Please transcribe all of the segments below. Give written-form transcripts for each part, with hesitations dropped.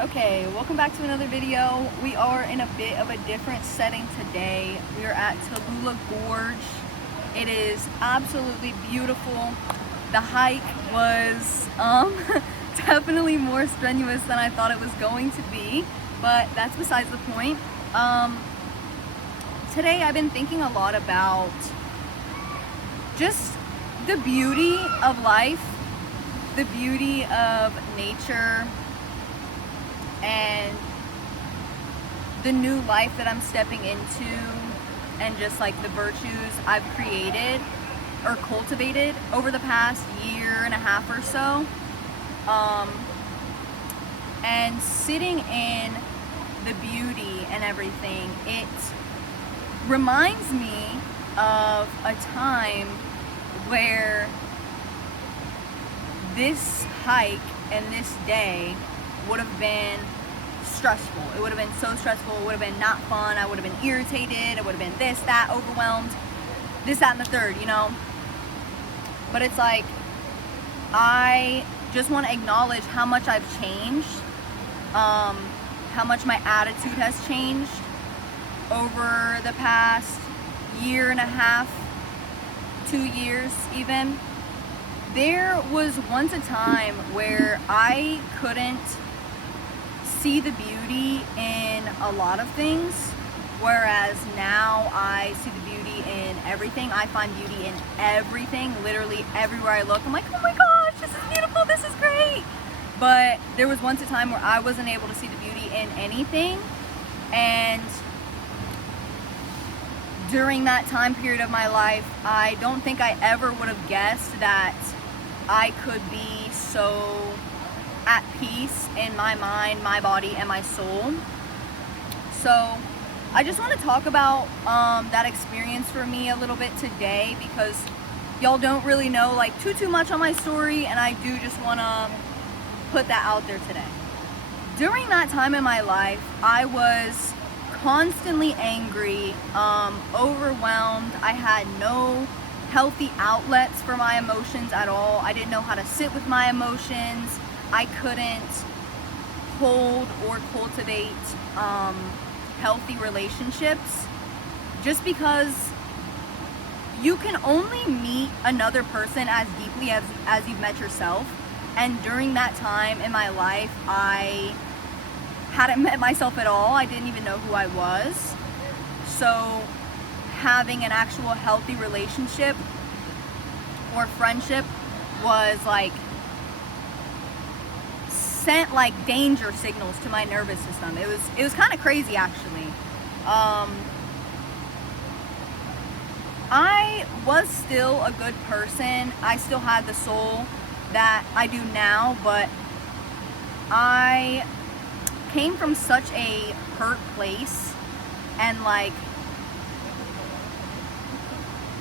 Okay, welcome back to another video. We are in a bit of a different setting today. We are at Tallulah Gorge. It is absolutely beautiful. The hike was definitely more strenuous than I thought it was going to be, but that's besides the point. Today I've been thinking a lot about just the beauty of life, the beauty of nature, and the new life that I'm stepping into, and just like the virtues I've created or cultivated over the past year and a half or so. And sitting in the beauty and everything, it reminds me of a time where this hike and this day would have been stressful. It would have been so stressful. It would have been not fun. I would have been irritated. It would have been this, that, overwhelmed, this, that, and the third, you know? But it's like, I just want to acknowledge how much I've changed, how much my attitude has changed over the past year and a half, 2 years even. There was once a time where I couldn't see the beauty in a lot of things, whereas now I see the beauty in everything. I find beauty in everything, literally everywhere I look. I'm like, oh my gosh, this is beautiful, this is great. But there was once a time where I wasn't able to see the beauty in anything, and during that time period of my life, I don't think I ever would have guessed that I could be so at peace in my mind, my body, and my soul. So I just want to talk about that experience for me a little bit today, because y'all don't really know like too much on my story, and I do just want to put that out there today. During that time in my life, I was constantly angry, overwhelmed. I had no healthy outlets for my emotions at all. I didn't know how to sit with my emotions. I couldn't hold or cultivate healthy relationships, just because you can only meet another person as deeply as you've met yourself. And during that time in my life, I hadn't met myself at all. I didn't even know who I was. So having an actual healthy relationship or friendship was like, sent like danger signals to my nervous system. It was kind of crazy, actually. I was still a good person. I still had the soul that I do now, but I came from such a hurt place, and like,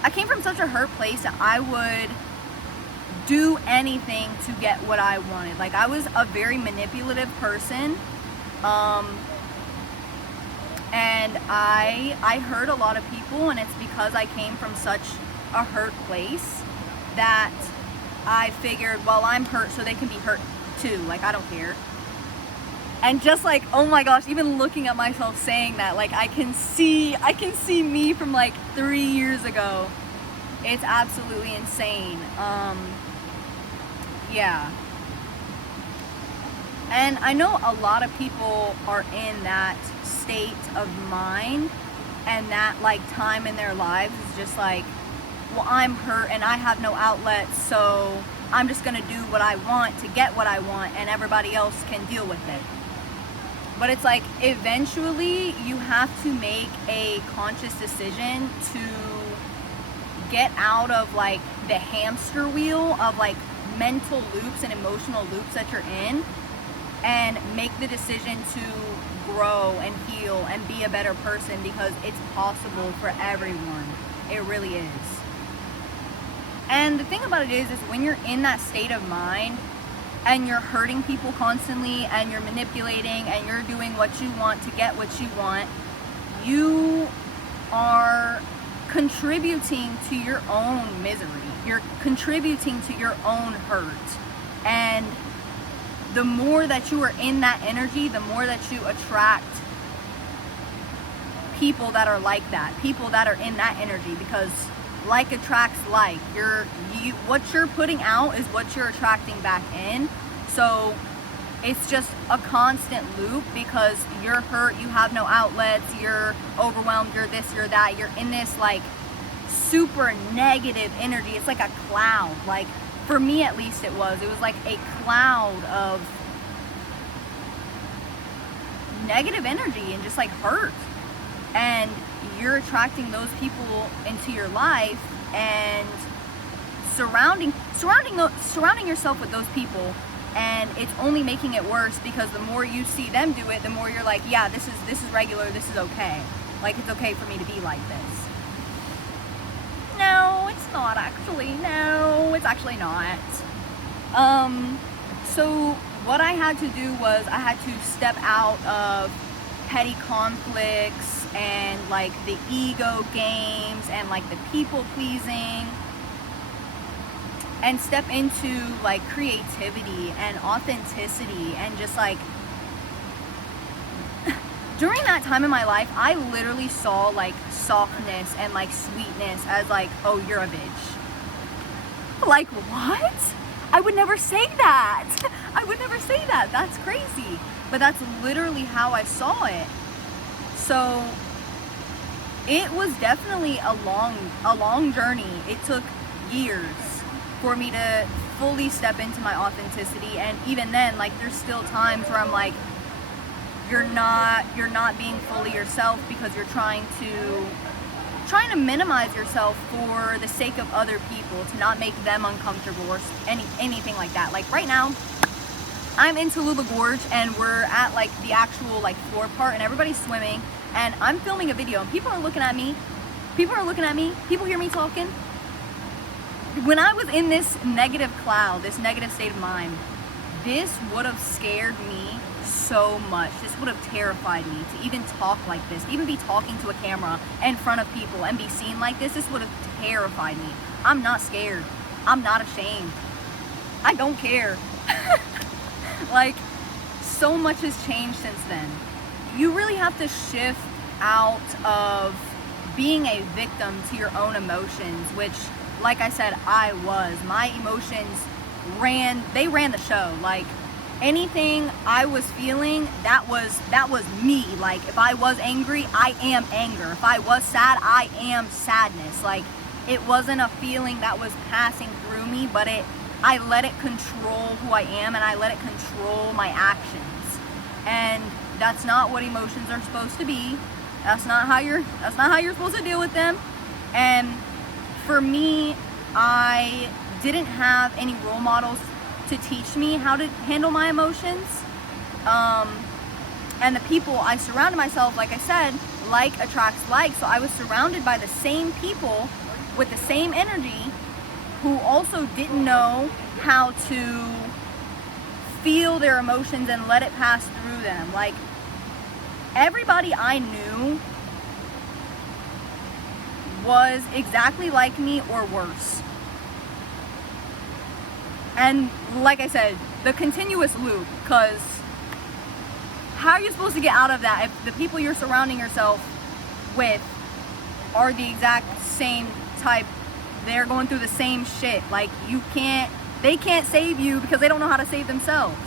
I came from such a hurt place that I would do anything to get what I wanted. Like, I was a very manipulative person, and I hurt a lot of people, and it's because I came from such a hurt place that I figured, well, I'm hurt, so they can be hurt too. Like, I don't care. And just like, oh my gosh, even looking at myself saying that, like, I can see me from like 3 years ago. It's absolutely insane. Yeah. And I know a lot of people are in that state of mind, and that like time in their lives is just like, well, I'm hurt and I have no outlet, so I'm just gonna do what I want to get what I want, and everybody else can deal with it. But it's like, eventually you have to make a conscious decision to get out of like the hamster wheel of like mental loops and emotional loops that you're in, and make the decision to grow and heal and be a better person, because it's possible for everyone. It really is. And the thing about it is when you're in that state of mind and you're hurting people constantly, and you're manipulating, and you're doing what you want to get what you want, you are contributing to your own misery. You're contributing to your own hurt. And the more that you are in that energy, the more that you attract people that are like that, people that are in that energy, because like attracts like. What you're putting out is what you're attracting back in. So it's just a constant loop, because you're hurt, you have no outlets, you're overwhelmed, you're this, you're that, you're in this like super negative energy. It's like a cloud. Like, for me at least, it was like a cloud of negative energy and just like hurt. And you're attracting those people into your life, and surrounding yourself with those people, and it's only making it worse, because the more you see them do it, the more you're like, yeah, this is regular, this is okay. Like, it's okay for me to be like this. No, it's not actually. No, it's actually not. So what I had to do was I had to step out of petty conflicts and like the ego games and like the people pleasing, and step into like creativity and authenticity. And just like, during that time in my life, I literally saw like softness and like sweetness as like, oh, you're a bitch. Like, what? I would never say that. I would never say that. That's crazy. But that's literally how I saw it. So it was definitely a long journey. It took years for me to fully step into my authenticity. And even then, like, there's still times where I'm like, you're not being fully yourself, because you're trying to minimize yourself for the sake of other people, to not make them uncomfortable or anything like that. Like, right now, I'm in Tallulah Gorge, and we're at like the actual like floor part, and everybody's swimming, and I'm filming a video, and people are looking at me. People hear me talking. When I was in this negative cloud, this negative state of mind, this would have scared me so much. This would have terrified me to even talk like this, even be talking to a camera in front of people and be seen like this. This would have terrified me. I'm not scared. I'm not ashamed. I don't care. Like, so much has changed since then. You really have to shift out of being a victim to your own emotions, which, like I said, I was. My emotions ran the show. Like, anything I was feeling, that was me. Like, if I was angry, I am anger. If I was sad, I am sadness. Like, it wasn't a feeling that was passing through me, but I let it control who I am, and I let it control my actions. And that's not what emotions are supposed to be. That's not how you're supposed to deal with them. And for me, I didn't have any role models to teach me how to handle my emotions. And the people I surrounded myself, like I said, like attracts like. So I was surrounded by the same people with the same energy, who also didn't know how to feel their emotions and let it pass through them. Like, everybody I knew was exactly like me or worse. And like I said, the continuous loop, because how are you supposed to get out of that if the people you're surrounding yourself with are the exact same type? They're going through the same shit. Like, they can't save you because they don't know how to save themselves.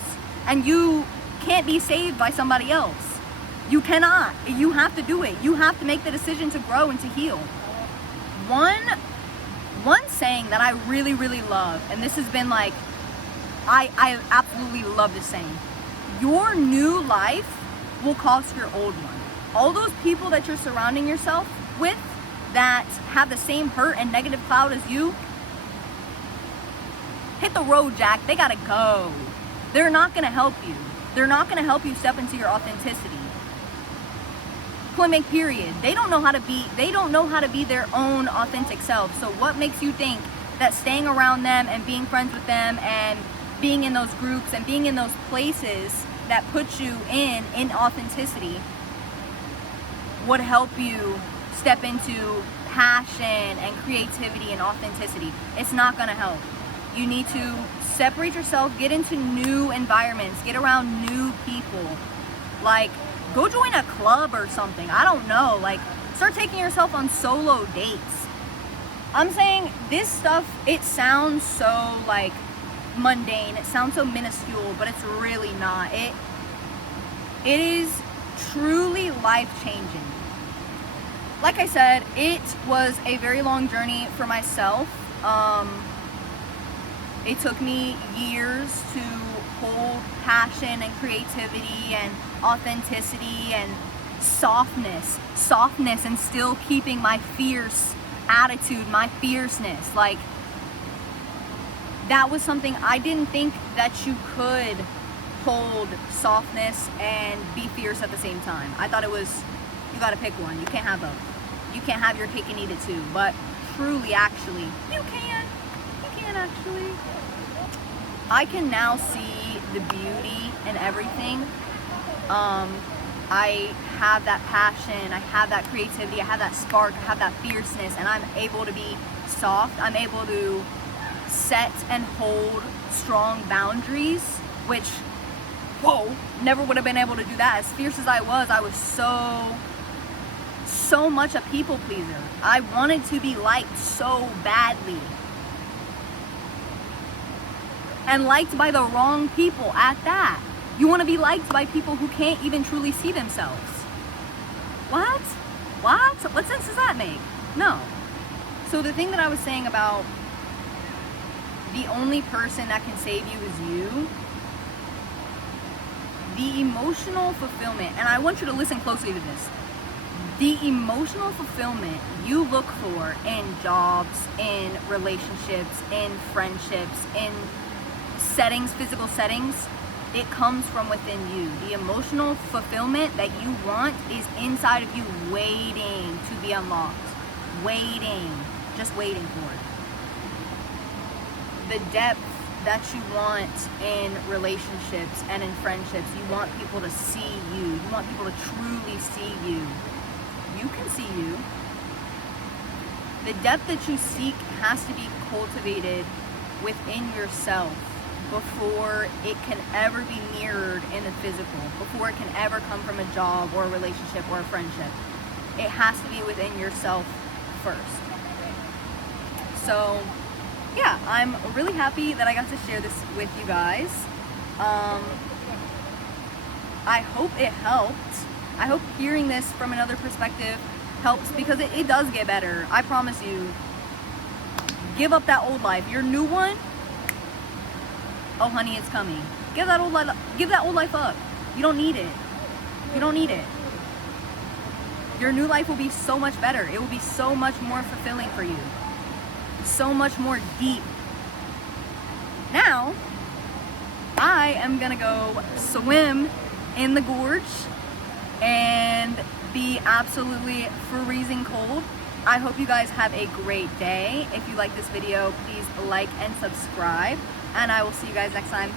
And you can't be saved by somebody else. You cannot. You have to do it. You have to make the decision to grow and to heal. One saying that I really, really love, and this has been like, I absolutely love this saying. Your new life will cost your old one. All those people that you're surrounding yourself with that have the same hurt and negative cloud as you, hit the road, Jack. They gotta go. They're not gonna help you. They're not gonna help you step into your authenticity. Point blank, period. They don't know how to be their own authentic self. So what makes you think that staying around them and being friends with them and being in those groups and being in those places that put you in authenticity would help you step into passion and creativity and authenticity? It's not gonna help. You need to separate yourself, get into new environments, get around new people. Like, go join a club or something. I don't know. Like, start taking yourself on solo dates. I'm saying this stuff, it sounds so like mundane. It sounds so minuscule, but it's really not. It is truly life-changing. Like I said, it was a very long journey for myself. It took me years to hold passion and creativity and authenticity and softness and still keeping my fierce attitude, my fierceness. Like, that was something I didn't think that you could hold softness and be fierce at the same time. I thought it was, you gotta pick one. You can't have both. You can't have your cake and eat it too. But truly, actually, you can actually. I can now see the beauty in everything. I have that passion, I have that creativity, I have that spark, I have that fierceness, and I'm able to be soft. I'm able to set and hold strong boundaries, which, whoa, never would have been able to do that. As fierce as I was so much a people pleaser. I wanted to be liked so badly. And liked by the wrong people at that. You want to be liked by people who can't even truly see themselves. What? What sense does that make? No. So the thing that I was saying about the only person that can save you is you, the emotional fulfillment, and I want you to listen closely to this, the emotional fulfillment you look for in jobs, in relationships, in friendships, in settings, physical settings, it comes from within you. The emotional fulfillment that you want is inside of you, waiting to be unlocked. Just waiting for it. The depth that you want in relationships and in friendships, you want people to see you. You want people to truly see you. You can see you. The depth that you seek has to be cultivated within yourself before it can ever be mirrored in the physical, before it can ever come from a job or a relationship or a friendship. It has to be within yourself first. So yeah, I'm really happy that I got to share this with you guys. I hope it helped. I hope hearing this from another perspective helps, because it does get better. I promise you. Give up that old life. Your new one, oh honey, it's coming. Give that old life up. You don't need it. You don't need it. Your new life will be so much better. It will be so much more fulfilling for you. So much more deep. Now, I am gonna go swim in the gorge and be absolutely freezing cold. I hope you guys have a great day. If you like this video, please like and subscribe, and I will see you guys next time.